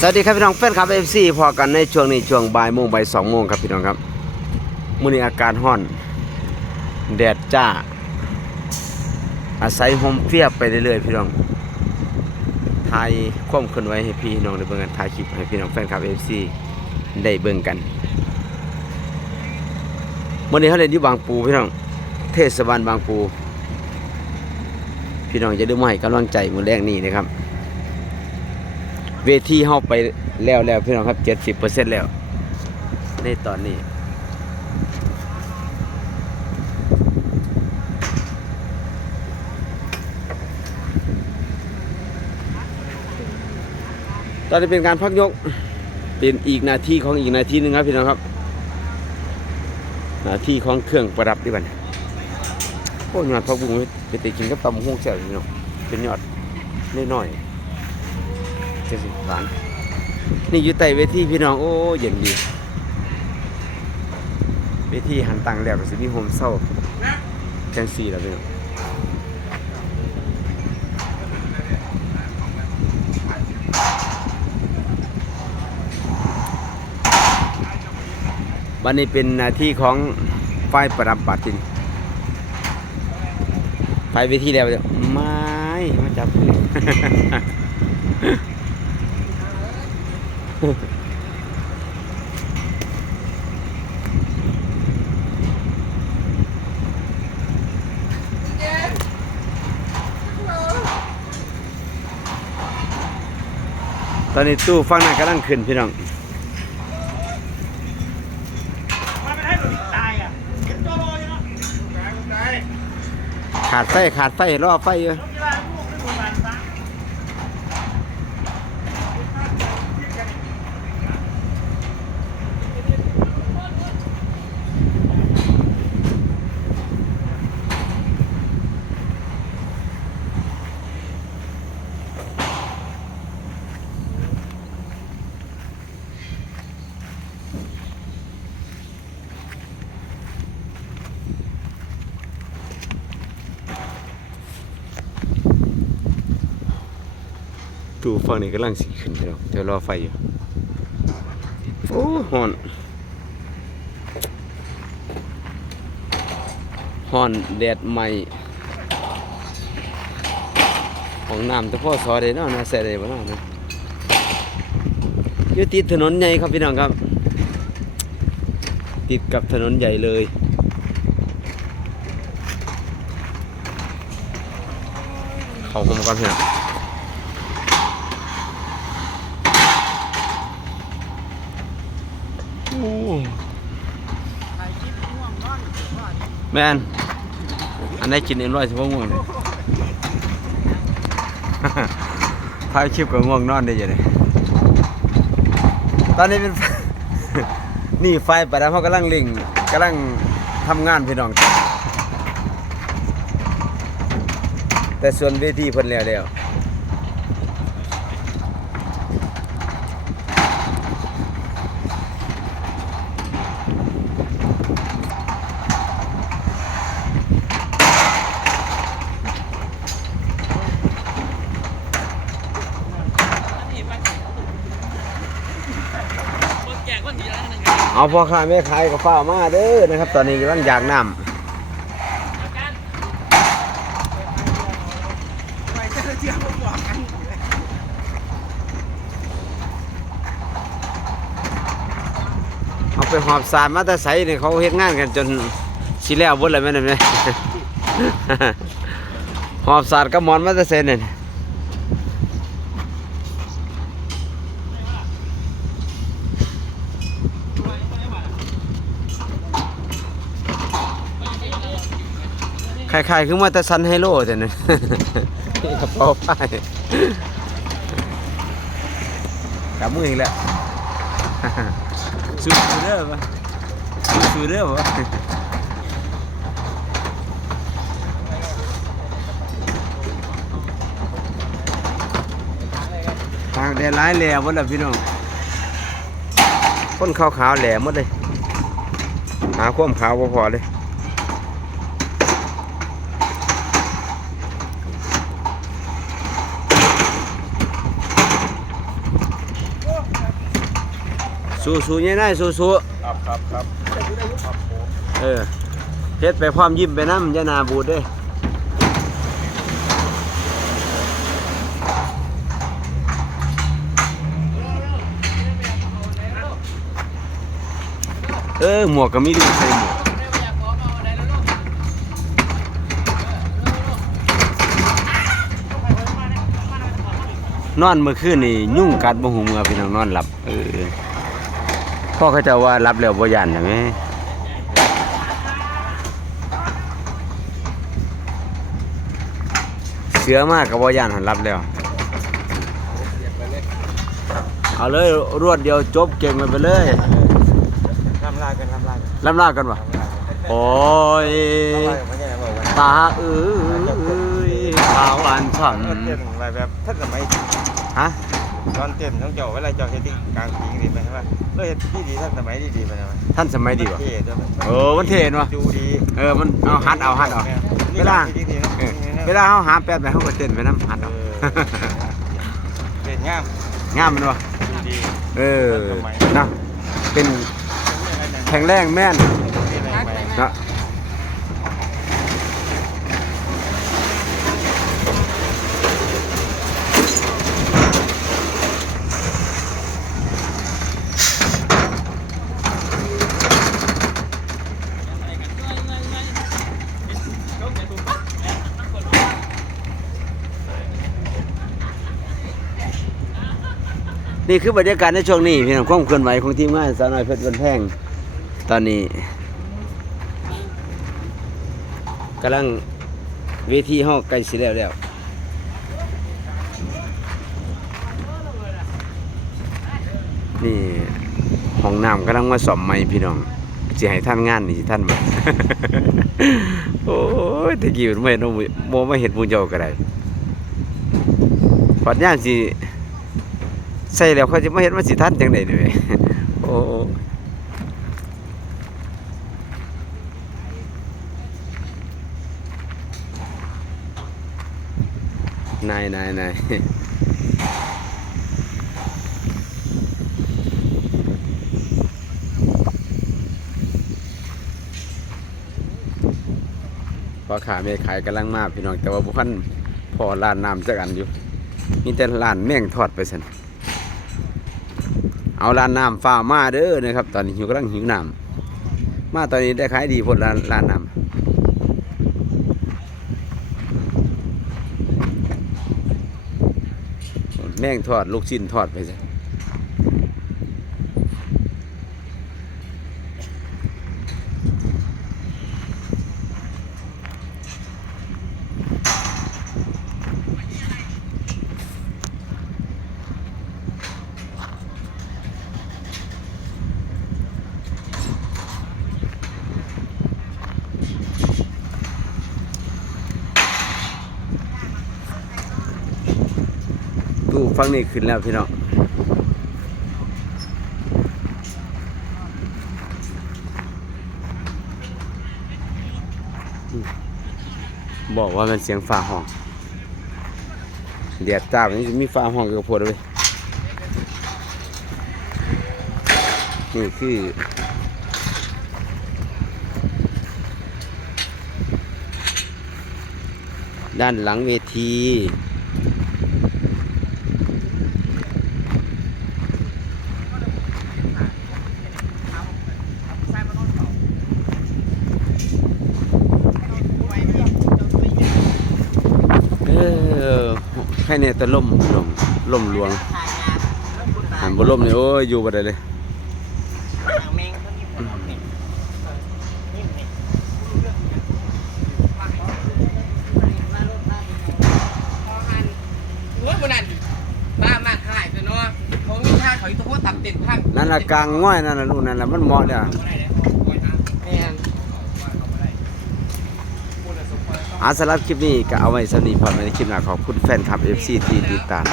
สวัสดีครับพี่น้องแฟนคลับเอฟซีพอกันในช่วงนี้ช่วงบ่ายโมงบ่ายสองโมงครับพี่น้องครับมื้อนี้อากาศร้อน แดดจ้า อาศัยโฮมเฟียบไปเรื่อยๆพี่น้องถ่ายความเคลื่อนไหวให้พี่น้องได้เบิ่งกันถ่ายคลิปให้พี่น้องแฟนคลับเอฟซีได้เบิ่งกันมื้อนี้เขาเล่นอยู่บางปูพี่น้อง เทศบาลบางปู พี่น้องจะได้มาให้กำลังใจมื้อแรกนี้นะครับ เวทีเฮาไปแล้วแล้วพี่น้องครับ70%แล้ว ในตอนนี้ตอนนี้เป็นการพักยกเป็นอีกนาทีของอีกนาทีหนึงครับพี่น้องครับนาทีของเครื่องประดับดีกว่าโอ้ยอดพักบุ้งไปติกินกับตำหุ้งแซ่บพี่น้องเป็นยอดน้อยๆ เจ็ดสิบล้านนี่อยู่ใต้เวทีพี่น้องโอ้เย็นดีเวทีหันตังแล้วก็สิมีโฮมเศร้าจังสี่แล้วพี่น้องวันนี้เป็นหน้าที่ของฝ่ายประดับบัตรทินฝ่ายเวทีแล้วไม่มาจับ ตอนนี้ตู้ฟังนั่นกำลังขึ้นพี่น้อง มันไม่ให้หนูตายอะเห็นตัวโลอยู่เนาะตายตายขาดไฟขาดไฟรอไฟอยู่ลูกกีฬาลูกไม่หมดวันซะ ตู้ฟังนี่กำลังสิขึ้นพี่น้องเดี๋ยวรอไฟอยู่โอ้ฮอนฮอนแดดใหม่ของน้ำแต่พ่อสอได้เนาะนะใส่ได้บ่เนาะนะอยู่ติดถนนใหญ่ครับพี่น้องครับ ติดกับถนนใหญ่เลยเขาผมก่อนพี่น้อง โอ้ ถ่ายคลิปง่วงนอนว่า แมนอันไหนี้กินเอ็มร้อยสิบง่วงเลยถ่ายคลิปกับง่วงนอนได้ยังไงตอนนี้เป็น นี่ไฟประดับเขากำลังลิงกำลังทำงานพี่น้อง แต่ส่วนเวทีเพิ่นแล้วแล้ว เอาพ่อค้าแม่ขายกับฟ้ามาเด้อนะครับ ตอนนี้กำลังอยากน้ไปเจอยบบอกนำเอาไปหอบสารมาต่ใสเนี่ยเขาเฮ็ดงานกันจนสิแล้วบดเลยแม่นไหมหอบสารกับมอนมาต่ใสเนี่ย คล้ายๆ คือมาแต่ซันไฮโลแต่นั่นกระเป๋าไป้ายกำมืออีกแล้วสู้ๆเด้อวะสู้ๆเด้อวะทางแดนร้ายแหล่หมดแล้วพี่น้องคนขาวๆแหล่หมดเลย หาความขาวพอเลย สู้สู้ๆยังไงสู้สู้ครับครับครับครับผมๆเออเฮ็ดไปพร้อมยิ้มไปน้ำอยาหนาบูดเด้เออหมวกก็มีดูใส่หมวกนอนเมื่อคืนนี่ยุ่งกัดบ่หูเมื่อพี่น้องนอนหลับเออ พ่อเขาจะว่ารับแล้วบ่ยันใช่ไหมเสือมากกับบ่ยันหันรับแล้วเอาเลยรวดเดียวจบเก่งมันไปเลยลำลากันลำลากันลำลากันวะโอ้ยลำลากันไม่ใช่แบบว่าตาเอ้ยขาวอันฉ่เต้นอะไรแบบท่านสมัยำฮะ ตอนเต้นต้องเจ้าเวลาเจ้าเฮ็ดที่กลางปีงนี่ไปใช่ป่ะเออเฮ็ดที่ดีท่านสมัยดีดีไปนะท่านสมัยดีวะ เท่ด้วยเออมันเท่เนอะ ดูดีเออมันเอาฮัดเอาฮัดเอา เวลาเออเวลาเขาหาแป๊บไปเขาก็เต้นไปน้ำฮัดเอาเต้นงามงามมันวะดูดีเออนะเป็นแข็งแรงแม่นนะ นี่คือบรรยากาศในช่วงนี้พี่น้องความเคลื่อนไหวของทีมงานสาวน้อยเพชรบันแพงตอนนี้กำลังเวทีห้องใกล้สิแล้วแล้วนี่ห้องน้ำกำลังมาสอมใหม่พี่น้องจะให้ท่านงานนี่ท่านมาโอ้ยตะกี้มันไม่เห็นโมไม่เห็นมูเจ้าก็ได้ปัดย่านสิ ใส่แล้วเขาจะไม่เห็นว่าสิท่านจังไดเลยโอ้นายนายนายพอขาเมขายกำลังมากพี่น้อง แต่ว่าบุคันพอร้านน้ำจักอันอยู่ มีแต่ร้านแม่งทอดไปสัน เอาร้านน้ำฟ้ามาเด้อนะครับ ตอนนี้หิวกำลังหิวน้ำมาตอนนี้ได้ขายดีพดร้านร้านน้ำแม่งทอดลูกชิ้นทอดไปสิตู้ ฟังนี่ขึ้นแล้วพี่น้องบอกว่ามันเสียงฟ้าห้องเดียดจ้าบนี้จะมีฟ้าห้องกือบพอเลยนี่คือด้านหลังเวที เออ แค่เนี่ยแต่ล่มล่มล่มหลวงหันบ่ล่มนี่โอ้ยอยู่บ่ได้เลยเฮ้ยวันนั้นบ้ามากหายตัวเนาะเขามีท่าเขาอยู่ตัวต่ำเต็มข้างนั่นละกลางง่อยนั่นละลูกนั่นละมันเหมาะเนี่ย อาสำหรับคลิปนี้ก็เอาไว้สำนีพอในคลิปหน้าขอบคุณแฟนคลับ FC ที่ติดตาม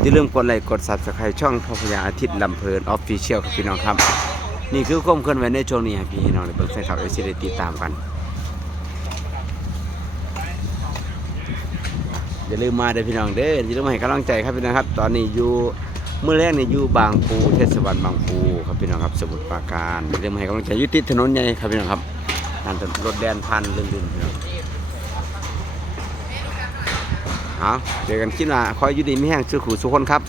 อย่าลืมกดไลค์กดซับสไครต์ช่องพพยาอาทิตย์ลำเพลินออฟฟิเชียลครับพี่น้องครับ นี่คือความเคลื่อนไหวในช่วงนี้ครับพี่น้องเลยเพื่องแฟนคลับ FC ได้ติดตามกัน อย่าลืมมาเด้อพี่น้องเด้ออย่าลืมให้กำลังใจครับพี่น้องครับ ตอนนี้อยู่เมื่อแรกนี่อยู่บางปูเทศบาลบางปูครับพี่น้องครับสมุทรปราการอย่าลืมให้กำลังใจยุติถนนใหญ่ครับพี่น้องครับนั่นรถแดนพันลื่นๆง เอาเจอกันคิดว่าคอยยุดีไม่แห้งชื่อขู่สุคนครับ